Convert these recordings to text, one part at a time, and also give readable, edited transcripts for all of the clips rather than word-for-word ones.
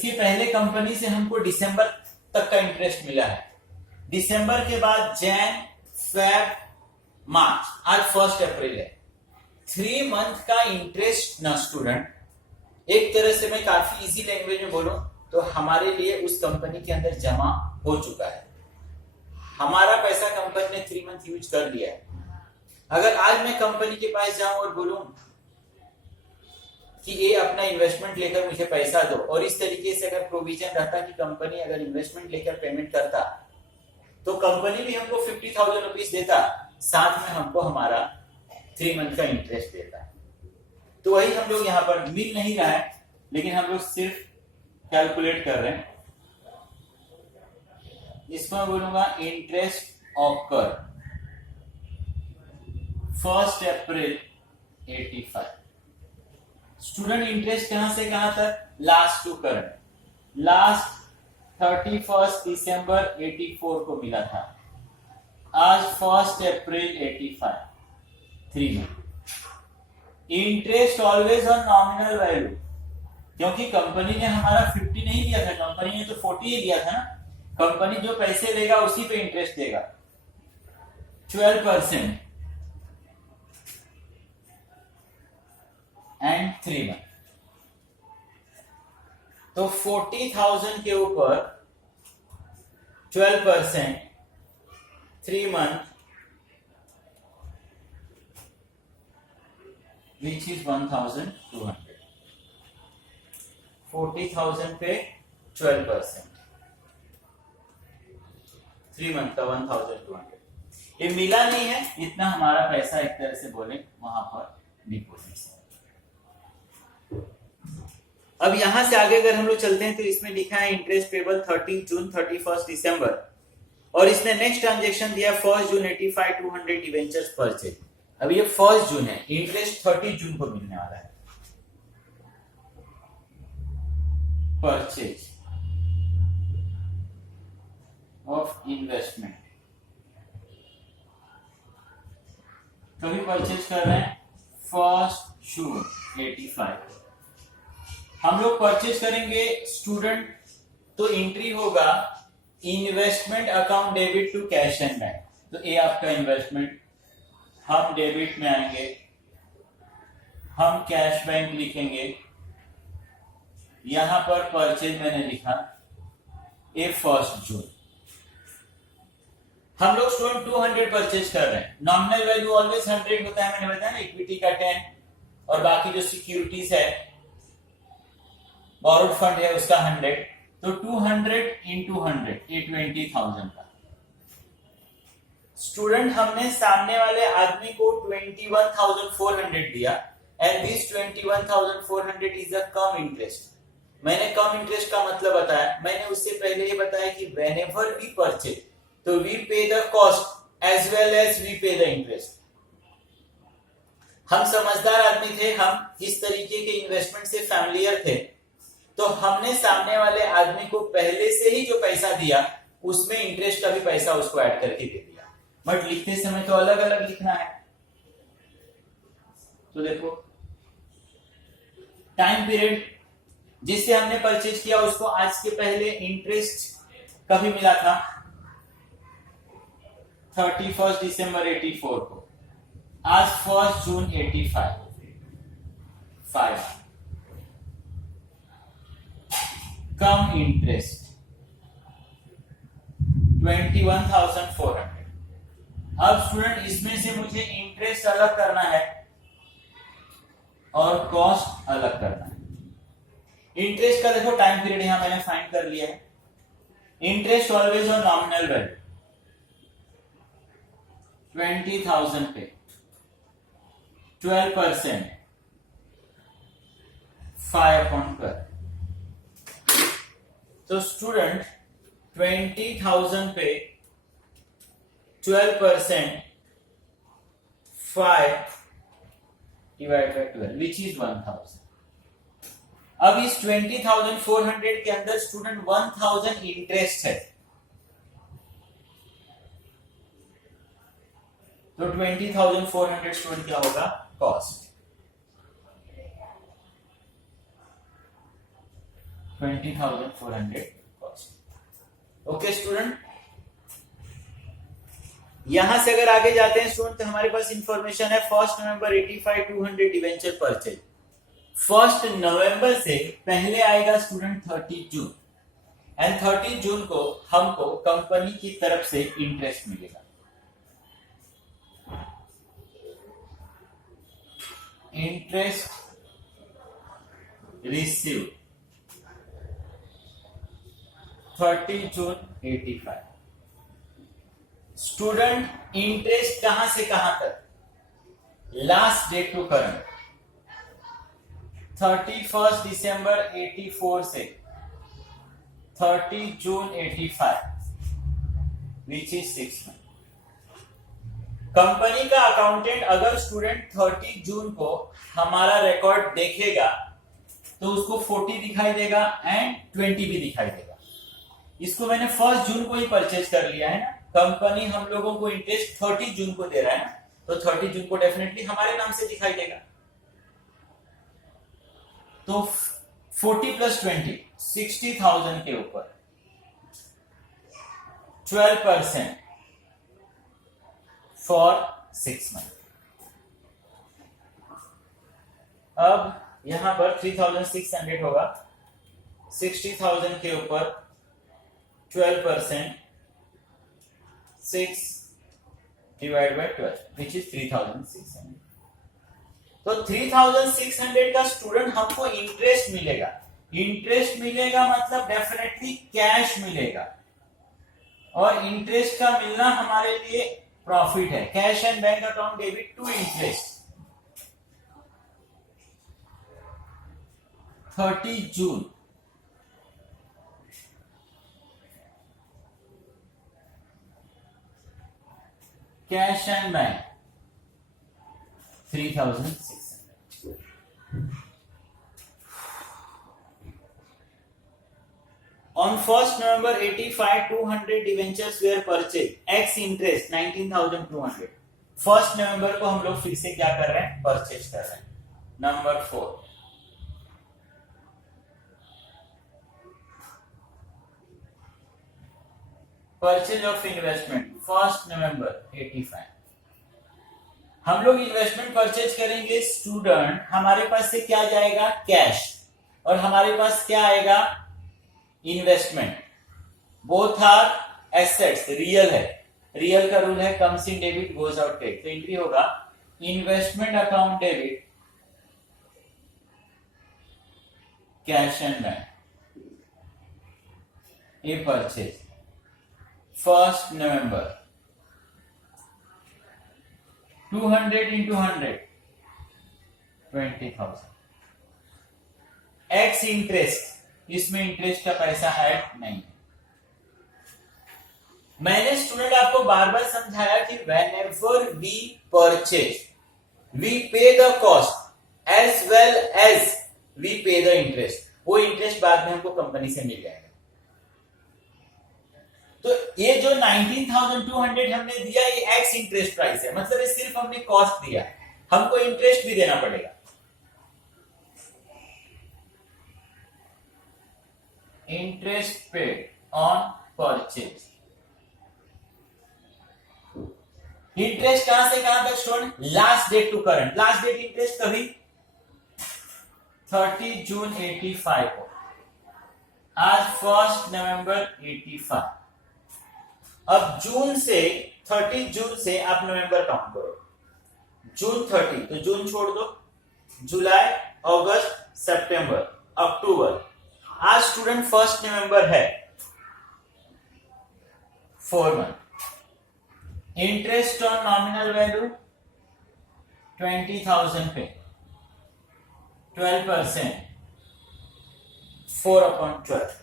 इसके पहले कंपनी से हमको दिसंबर तक का इंटरेस्ट मिला है। दिसंबर के बाद जैन, फेब, मार्च, आज 1 अप्रैल है। 3 मंथ का इंटरेस्ट ना स्टूडेंट, एक तरह से मैं काफी इजी लैंग्वेज में बोलूं तो हमारे लिए उस कंपनी के अंदर जमा हो चुका है। हमारा पैसा कंपनी ने 3 मंथ यूज कर लिया है। अगर आज मैं कंपनी के पास जाऊं और बोलूं कि ये अपना इन्वेस्टमेंट लेकर मुझे पैसा दो, और इस तरीके से अगर प्रोविजन रहता कि कंपनी अगर इन्वेस्टमेंट लेकर पेमेंट करता तो कंपनी भी हमको 50,000 रुपीज देता, साथ में हमको हमारा 3 मंथ का इंटरेस्ट देता। तो वही हम लोग यहाँ पर मिल नहीं रहा है, लेकिन हम लोग सिर्फ कैलकुलेट कर रहे हैं। इसमें बोलूंगा इंटरेस्ट ऑकर 1 अप्रैल 85। स्टूडेंट इंटरेस्ट कहां से कहां तक? Last to current. लास्ट 31 दिसंबर 84 को मिला था, आज 1 अप्रैल 85, 3 month. Interest always on nominal value, क्योंकि कंपनी ने हमारा 50 नहीं दिया था, कंपनी ने तो 40 ही दिया था ना। कंपनी जो पैसे देगा उसी पे इंटरेस्ट देगा, 12% एंड 3 मंथ। तो 40,000 के ऊपर 12%, 3 मंथ, which is 1,200। 40,000 पे 12%, 3 मंथ का 1,200। ये मिला नहीं है, इतना हमारा पैसा एक तरह से बोले वहां पर डिपोजिट। अब यहां से आगे अगर हम लोग चलते हैं तो इसमें लिखा है इंटरेस्ट पेबल 30 जून 31 दिसंबर, और इसने नेक्स्ट ट्रांजेक्शन दिया 1 जून 85 200 डिवेंचर्स परचेज। अब ये 1 जून है, इंटरेस्ट 30 जून को मिलने वाला है। परचेज ऑफ इन्वेस्टमेंट, कभी परचेज कर रहे हैं 1 जून 85। हम लोग परचेज करेंगे स्टूडेंट, तो एंट्री होगा investment account debit to cash and bank. तो ये आपका इन्वेस्टमेंट, हम डेबिट में आएंगे, हम कैश बैंक लिखेंगे, यहां पर परचेज मैंने लिखा ये 1 जून। हम लोग स्टूडेंट 200 परचेज कर रहे हैं। नॉमिनल वैल्यू ऑलवेज 100 होता है, मैंने बताया ना, इक्विटी का 10 और बाकी जो सिक्योरिटीज है, बोरोड फंड है, उसका 100। तो 200 into 100 ये 20,000 का। स्टूडेंट हमने सामने वाले आदमी को 21,400 दिया, and this 21,400 is a come interest. मैंने कम इंटरेस्ट का मतलब बताया, मैंने उससे पहले ये बताया कि व्हेनेवर वी परचेज तो we pay the cost as well as we pay the interest. हम समझदार आदमी थे, हम इस तरीके के इन्वेस्टमेंट से फैमिलियर थे, तो हमने सामने वाले आदमी को पहले से ही जो पैसा दिया उसमें इंटरेस्ट का भी पैसा उसको ऐड करके दे दिया। बट लिखते समय तो अलग अलग लिखना है। तो देखो टाइम पीरियड जिससे हमने परचेज किया उसको आज के पहले इंटरेस्ट कभी मिला था 31 दिसंबर 84 को, आज 1 जून 85, 5 कम इंटरेस्ट 21,400। अब स्टूडेंट इसमें से मुझे इंटरेस्ट अलग करना है और कॉस्ट अलग करना है। इंटरेस्ट का देखो टाइम पीरियड यहां मैंने फाइंड कर लिया है। Interest always on nominal value, 20,000 पे 12%, 5/12। तो स्टूडेंट 20,000 पे 12%, 5 divided by 12 which is 1,000। अब इस 20,400 के अंदर स्टूडेंट 1,000 इंटरेस्ट है, तो 20,400 स्टूडेंट क्या होगा? कॉस्ट। 20,400 कॉस्ट। ओके स्टूडेंट, यहां से अगर आगे जाते हैं स्टूडेंट तो हमारे पास इंफॉर्मेशन है 1 नवंबर 85 200 डिवेंचर परचेज। 1 नवंबर से पहले आएगा स्टूडेंट 30 जून, एंड 30 जून को हमको कंपनी की तरफ से इंटरेस्ट मिलेगा। Interest receive 30 June 85। Student interest कहां से कहां तक? लास्ट डेट टू करंट 31 दिसंबर 84 से 30 June 85 which is 6 month. Company का अकाउंटेंट अगर स्टूडेंट 30 जून को हमारा रिकॉर्ड देखेगा तो उसको 40 दिखाई देगा एंड 20 भी दिखाई देगा। इसको मैंने 1 जून को ही परचेज कर लिया है ना, कंपनी हम लोगों को इंटरेस्ट 30 जून को दे रहा है ना, तो 30 जून को डेफिनेटली हमारे नाम से दिखाई देगा। तो 40 प्लस 20 60,000 के ऊपर 12% फॉर 6 मंथ। अब यहां पर 3,600 होगा, 60,000 के ऊपर 12%, 6 डिवाइड बाय 12 विच इज 3,600। तो 3,600 का स्टूडेंट हमको इंटरेस्ट मिलेगा। इंटरेस्ट मिलेगा मतलब डेफिनेटली कैश मिलेगा, और इंटरेस्ट का मिलना हमारे लिए प्रॉफिट है। Cash and bank account debit to interest. 30 June cash and bank 3,600। On 1st November 85 200 debentures were purchased, X interest 19,200। 1st नवंबर को हम लोग फिर से क्या कर रहे हैं? परचेज कर रहे हैं। Number 4, purchase of investment 1st नवंबर 85। हम लोग इन्वेस्टमेंट परचेज करेंगे स्टूडेंट, हमारे पास से क्या जाएगा? कैश, और हमारे पास क्या आएगा? Investment. Both are assets, real है। रियल का रूल है comes in debit goes out credit. तो एंट्री होगा investment account debit cash and bank, a purchase 1st November 200 into 100 20,000। Ex interest, इसमें इंटरेस्ट का पैसा ऐड नहीं है। मैंने स्टूडेंट आपको बार बार समझाया कि whenever we purchase we pay the cost as well as we pay the interest। वो इंटरेस्ट बाद में हमको कंपनी से मिल जाएगा। तो ये जो 19,200 हमने दिया ये एक्स इंटरेस्ट प्राइस है, मतलब ये सिर्फ हमने कॉस्ट दिया, हमको इंटरेस्ट भी देना पड़ेगा। Interest paid on purchase. Interest कहां से कहां तक student? Last date to current. Last date interest कभी? 30 जून 85 को। आज 1 नवंबर 85। अब जून से 30 जून से आप नवंबर काउंट करो। जून 30 तो जून छोड़ दो, जुलाई, अगस्त, सितंबर, अक्टूबर। आज स्टूडेंट 1 नवंबर है, 4 month. Interest on nominal value 20,000 पे 12%, 4/12।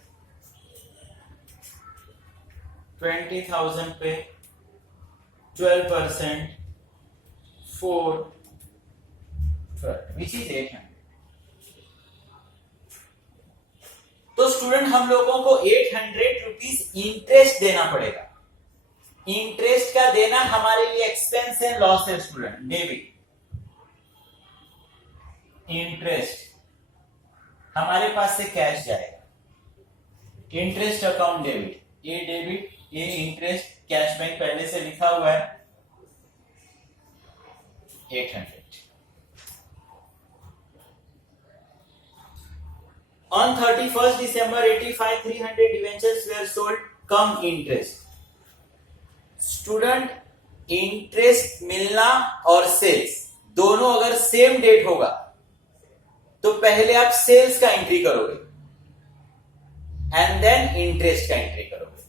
20,000 पे 12%, 4/12 which is 800। तो स्टूडेंट हम लोगों को 800 रुपीज इंटरेस्ट देना पड़ेगा। इंटरेस्ट का देना हमारे लिए एक्सपेंस है, लॉस है स्टूडेंट, डेबिट। इंटरेस्ट हमारे पास से कैश जाएगा, इंटरेस्ट अकाउंट डेबिट, ए डेबिट ए इंटरेस्ट, कैश बैंक पहले से लिखा हुआ है 800. On 31st December 85, 300 debentures were sold. Come interest. Student interest मिलना और सेल्स दोनों अगर सेम डेट होगा तो पहले आप सेल्स का एंट्री करोगे एंड देन इंटरेस्ट का एंट्री करोगे.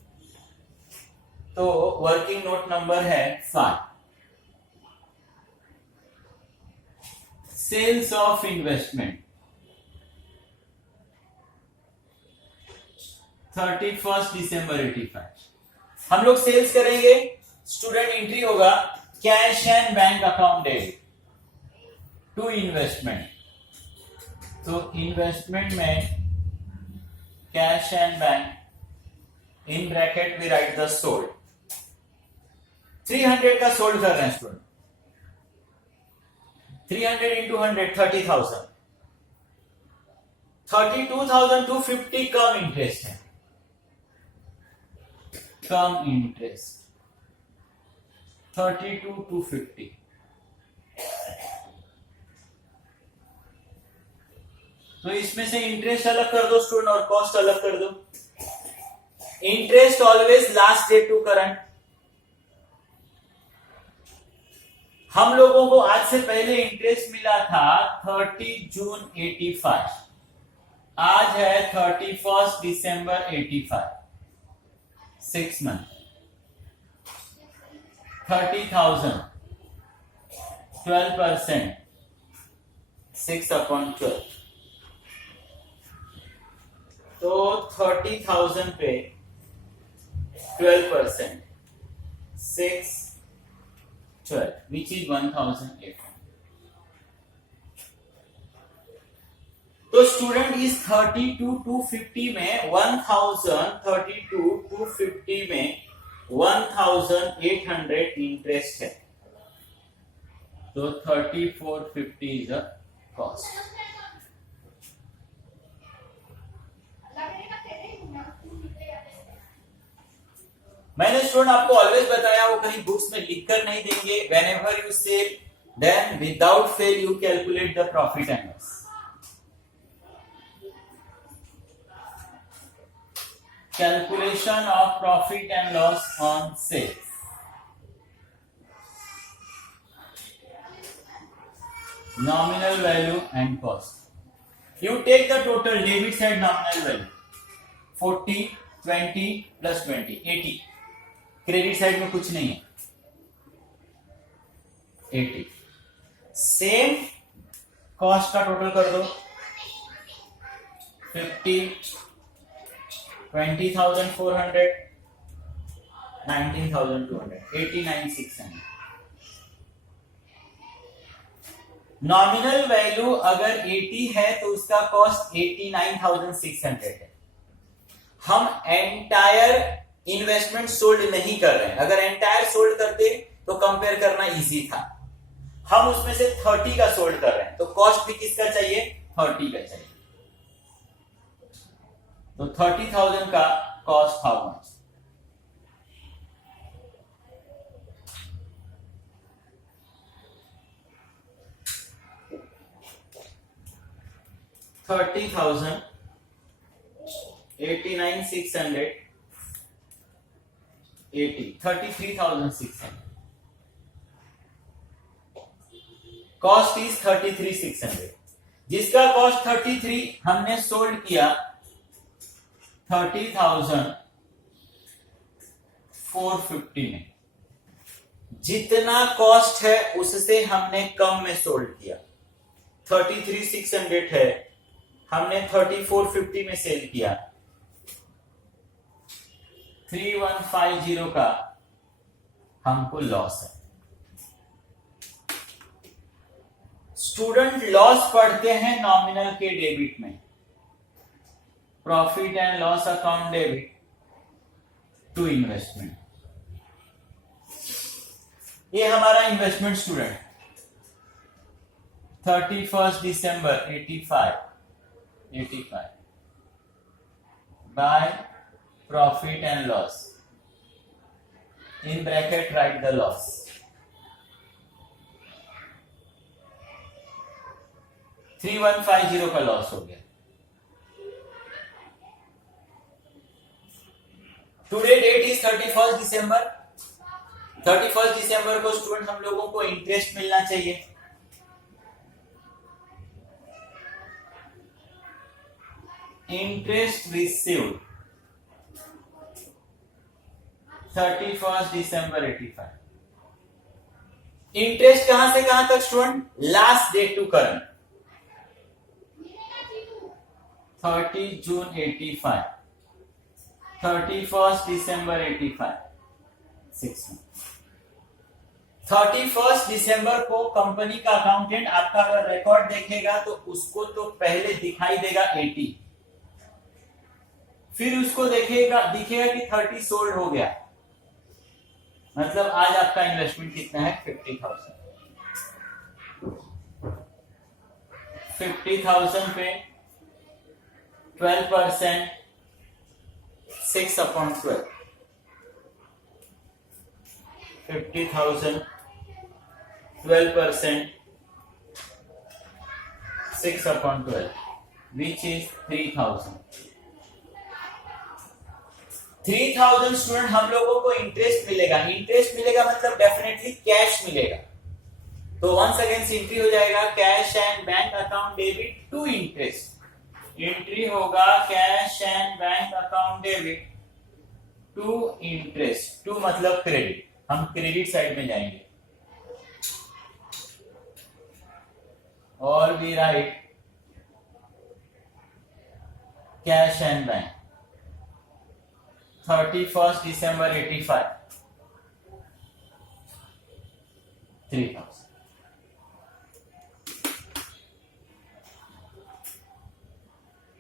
तो वर्किंग नोट नंबर है 5. Sales of investment 31st December 85. हम लोग सेल्स करेंगे. स्टूडेंट एंट्री होगा cash and bank account debit to investment. तो इन्वेस्टमेंट में cash and bank in bracket we write the sold. 300 का सोल्ड कर रहे हैं स्टूडेंट. 300 into 100 30,000. 32,250 कम इंटरेस्ट है. कम इंटरेस्ट 32,250. तो इसमें से इंटरेस्ट अलग कर दो स्टूडेंट और कॉस्ट अलग कर दो. Interest always last date to current. हम लोगों को आज से पहले इंटरेस्ट मिला था 30 जून 85. आज है 31st December 85. 6 month 30,000 12%. 6 upon 12. तो 30,000 पे 12%. 6 12 which is 1,800. तो स्टूडेंट इस 32,250 में 1,032,250 में 1,800 इंटरेस्ट है. तो 3,450 इज द कॉस्ट. मैंने स्टूडेंट आपको ऑलवेज बताया वो कहीं बुक्स में लिखकर नहीं देंगे. Whenever you sell then without fail you calculate the profit and loss. Calculation of profit and loss on sales. Nominal value and cost. You take the total debit side nominal value 40, 20 plus 20 80. Credit side में कुछ नहीं है 80. Same cost का total कर दो 50 20,400 19,200 89,600. Nominal value अगर 80 है तो उसका कॉस्ट 89,600 है. हम एंटायर इन्वेस्टमेंट सोल्ड नहीं कर रहे हैं. अगर एंटायर सोल्ड करते तो कंपेयर करना इजी था. हम उसमें से 30 का सोल्ड कर रहे हैं तो कॉस्ट भी किसका चाहिए 30 का चाहिए. तो 30,000 का cost how much. $30,000 89,600 80 33,600. Cost is 33,600. जिसका कॉस्ट 33 हमने सोल्ड किया 30,450 में. जितना कॉस्ट है उससे हमने कम में सोल्ड किया. 33,600 है हमने 3450 में सेल किया. 3150 का हमको लॉस है. स्टूडेंट लॉस पढ़ते हैं नॉमिनल के डेबिट में. Profit and loss account debit to investment. ये हमारा investment student 31st December 85 by profit and loss. In bracket write the loss. $3150 का लॉस हो गया. टुडे डेट इज 31 दिसंबर. 31 दिसंबर को स्टूडेंट हम लोगों को इंटरेस्ट मिलना चाहिए. इंटरेस्ट रिसीव्ड 31 दिसंबर 85. इंटरेस्ट कहां से कहां तक student? Last date to current 30 June 85, 31 दिसंबर 85, 6 मंथ. 31 दिसंबर को कंपनी का अकाउंटेंट आपका अगर रिकॉर्ड देखेगा तो उसको तो पहले दिखाई देगा 80, फिर उसको दिखेगा कि 30 सोल्ड हो गया. मतलब आज आपका इन्वेस्टमेंट कितना है? 50,000. 50,000 पे 12%, 6/12. 50,000 12%, 6/12, which is 3,000. 3,000 स्टूडेंट हम लोगों को इंटरेस्ट मिलेगा. इंटरेस्ट मिलेगा मतलब डेफिनेटली कैश मिलेगा. तो वंस अगेन एंट्री हो जाएगा cash and bank account debit to interest. Entry होगा cash and bank account debit to interest. To मतलब क्रेडिट. हम क्रेडिट साइड में जाएंगे और we write cash and bank 31 दिसंबर 85, 3,000.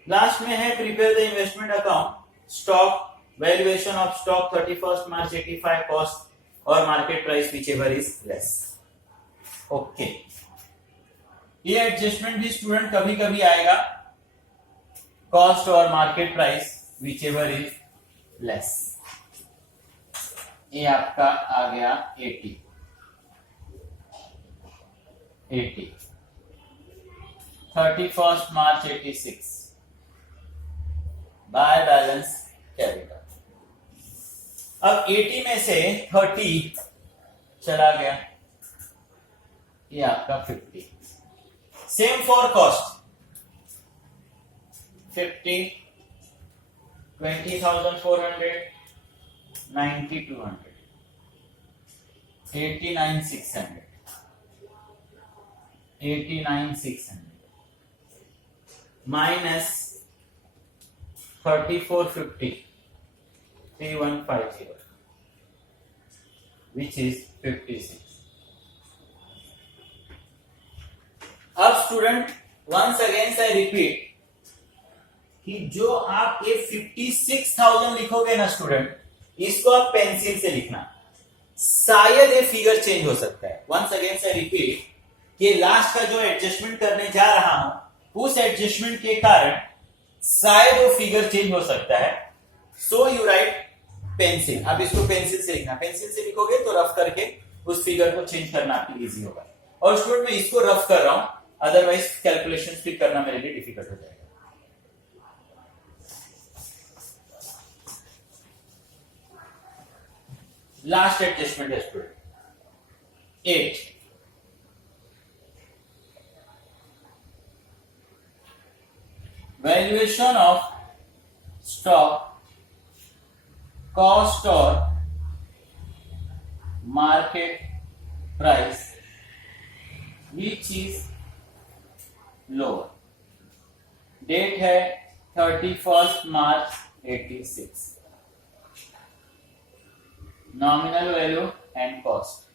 लास्ट में है prepare the investment account. Stock valuation of stock 31 March 85, cost और market price whichever is less. Okay, ये एडजस्टमेंट भी स्टूडेंट कभी कभी आएगा. कॉस्ट और market price whichever is less. ये आपका आ गया 80. 31 मार्च 86 बाय बैलेंस कैपिटल. अब 80 में से 30 चला गया, ये आपका 50. Same for cost 50, 20,400, 90,200, 89,600, 89,600 minus 3450, 3150, which is 56. अब student once again I repeat कि जो आप ये 56,000 लिखोगे ना स्टूडेंट, इसको आप पेंसिल से लिखना. शायद ये फिगर चेंज हो सकता है. वंस अगेन आई रिपीट कि लास्ट का जो एडजस्टमेंट करने जा रहा हूं उस एडजस्टमेंट के कारण शायद वो फिगर चेंज हो सकता है. So you right pencil. अब इसको पेंसिल से लिखना. पेंसिल से लिखोगे तो रफ करके उस फिगर को चेंज करना आपके इजी होगा. और स्टूडेंट मैं इसको रफ कर रहा हूं, अदरवाइज कैलकुलेशन फिर करना मेरे लिए डिफिकल्ट हो जाएगा. लास्ट एडजस्टमेंट है student 8. Valuation of stock, cost और market price which is lower. Date है 31 March 86. Nominal value and cost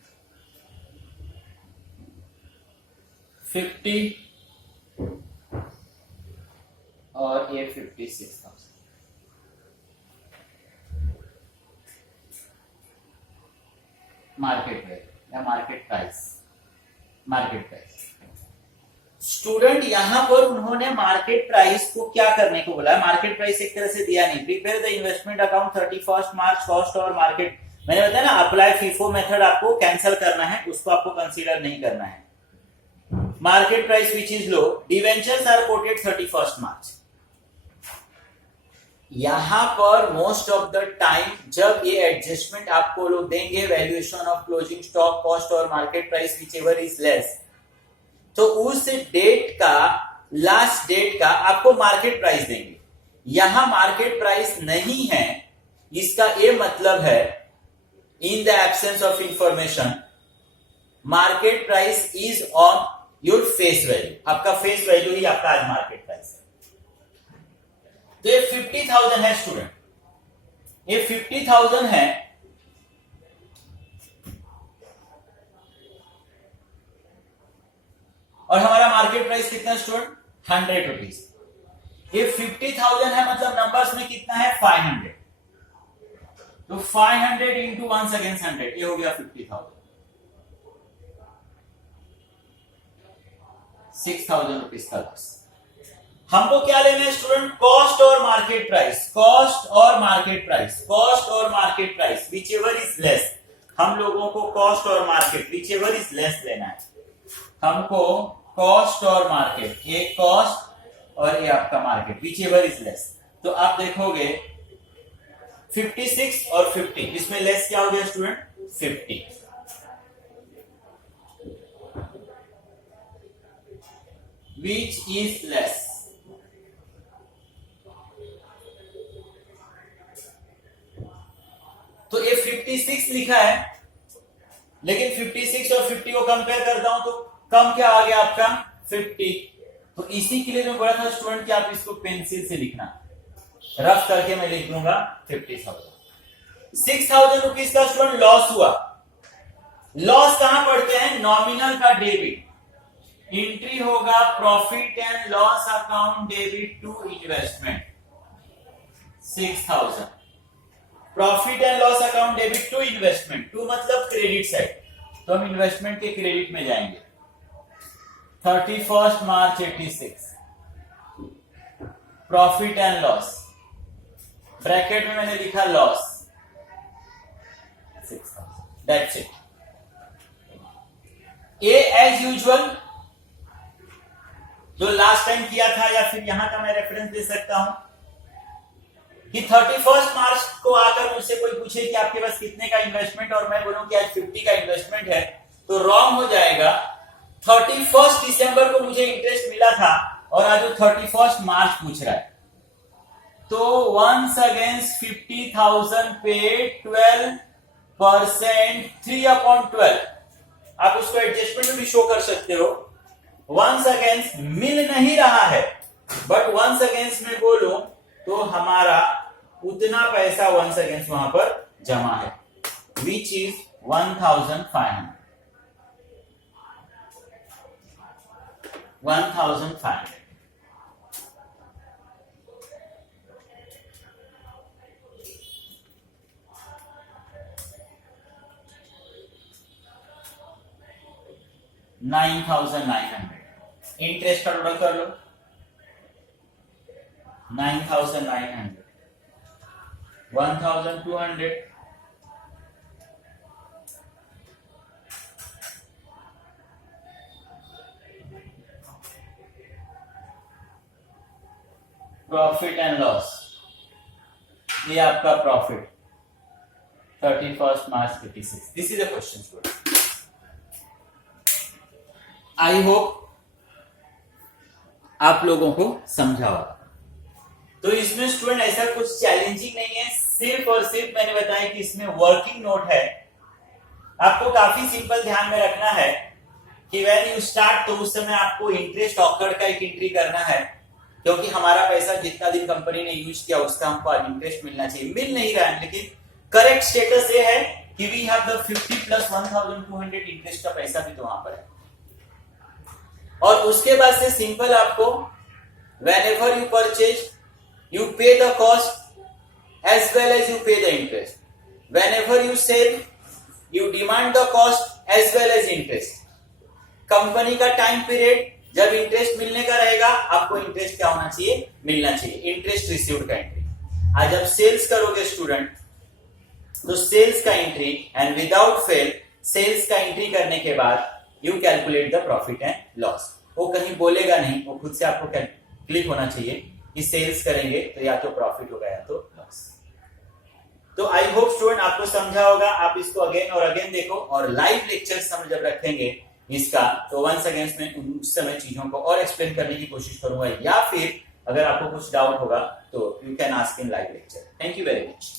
50 और ये 56,000. मार्केट वैल्यू या मार्केट प्राइस. स्टूडेंट यहां पर उन्होंने मार्केट प्राइस को क्या करने को बोला है, मार्केट प्राइस एक तरह से दिया नहीं, prepare the investment account 31 March cost और मार्केट, मैंने बताया ना अप्लाई फीफो मेथड आपको कैंसिल करना है, उसको आपको कंसीडर नहीं करना है। Market price which is low, debentures are quoted 31 March. यहां पर मोस्ट ऑफ द टाइम जब ये एडजस्टमेंट आपको लोग देंगे, valuation of closing stock cost और market price whichever is less, तो उस डेट का लास्ट डेट का आपको मार्केट प्राइस देंगे। यहां मार्केट प्राइस नहीं है, इसका ये मतलब है in the absence of information market price is on your face value, आपका फेस वैल्यू ही आपका आज मार्केट प्राइस है। तो ये 50,000 है स्टूडेंट, ये 50,000 है, और हमारा मार्केट प्राइस कितना स्टूडेंट 100 रुपीज। ये 50,000 है मतलब नंबर्स में कितना है 500, तो 500 इंटू 1 अगेंस्ट 100, ये हो गया 50,000, 6,000 रुपीज का लॉस। हमको क्या लेना है स्टूडेंट, कॉस्ट और मार्केट प्राइस, कॉस्ट और मार्केट प्राइस, कॉस्ट और market price whichever is less. हम लोगों को कॉस्ट और market which ever is less लेना है, हमको कॉस्ट और मार्केट, ये कॉस्ट और ये आपका market which ever is less. तो आप देखोगे 56 और 50, इसमें लेस क्या हो गया स्टूडेंट 50, विच इज लेस। तो ये 56 लिखा है, लेकिन 56 और 50 को कंपेयर करता हूं तो कम क्या आ गया आपका 50। तो इसी के लिए मैं बोला था स्टूडेंट कि आप इसको पेंसिल से लिखना, रफ करके मैं लिख लूंगा 50,000। 6,000 रुपीज का स्टूडेंट लॉस हुआ। लॉस कहां पढ़ते हैं, नॉमिनल का डेबिट, एंट्री होगा profit and loss account debit to investment 6,000, profit and loss account debit to investment, to मतलब क्रेडिट साइड, तो हम इन्वेस्टमेंट के क्रेडिट में जाएंगे। 31 March 86, profit and loss, bracket में मैंने लिखा loss 6,000, that's it. Uh as usual जो लास्ट टाइम किया था, या फिर यहां का मैं रेफरेंस दे सकता हूं कि 31 मार्च को आकर मुझसे कोई पूछे कि आपके पास कितने का इन्वेस्टमेंट, और मैं बोलूं कि आज 50 का इन्वेस्टमेंट है, तो रॉन्ग हो जाएगा। 31 दिसंबर को मुझे इंटरेस्ट मिला था और आज वो 31 मार्च पूछ रहा है, तो वंस अगेंस्ट 50,000 पे 12%, 3/12, आप उसको एडजस्टमेंट में भी शो कर सकते हो। वंस अगेंस्ट मिल नहीं रहा है, बट वंस अगेंस्ट में बोलूं तो हमारा उतना पैसा वंस अगेंस्ट वहां पर जमा है, विच इज 1,500, 1,500। इंटरेस्ट का टोटल कर लो 9,900, 1,200, प्रॉफिट एंड लॉस, ये आपका profit 31 March 86। This is a question. I hope आप लोगों को समझा होगा। तो इसमें स्टूडेंट ऐसा कुछ चैलेंजिंग नहीं है, सिर्फ और सिर्फ मैंने बताया कि इसमें वर्किंग नोट है। आपको काफी सिंपल ध्यान में रखना है कि व्हेन यू स्टार्ट, तो उस समय आपको इंटरेस्ट ऑकर्ड का एक एंट्री करना है, क्योंकि हमारा पैसा जितना दिन कंपनी ने यूज किया उसका हमको आज इंटरेस्ट मिलना चाहिए, मिल नहीं रहा है। लेकिन करेक्ट स्टेटस ये है कि we have the 50 plus 1,200 interest का पैसा भी तो वहां पर है। और उसके बाद से सिंपल आपको whenever you purchase you pay the cost as well as you pay the interest, whenever you sell you demand the cost as well as interest। Company का टाइम पीरियड जब इंटरेस्ट मिलने का रहेगा आपको इंटरेस्ट क्या होना चाहिए, मिलना चाहिए, इंटरेस्ट रिसीव्ड का एंट्री। आज जब सेल्स करोगे स्टूडेंट तो सेल्स का entry and without fail sales का एंट्री करने के बाद you calculate the profit and loss. वो कहीं बोलेगा नहीं, वो खुद से आपको क्लिक होना चाहिए कि सेल्स करेंगे तो या तो प्रॉफिट होगा या तो लॉस। तो आई होप स्टूडेंट आपको समझा होगा। आप इसको अगेन और अगेन देखो और लाइव लेक्चर्स हम जब रखेंगे इसका तो वंस अगेन में उस समय चीजों को और एक्सप्लेन करने की कोशिश करूंगा, या फिर अगर आपको कुछ डाउट होगा तो you can ask in live lecture. Thank you very much.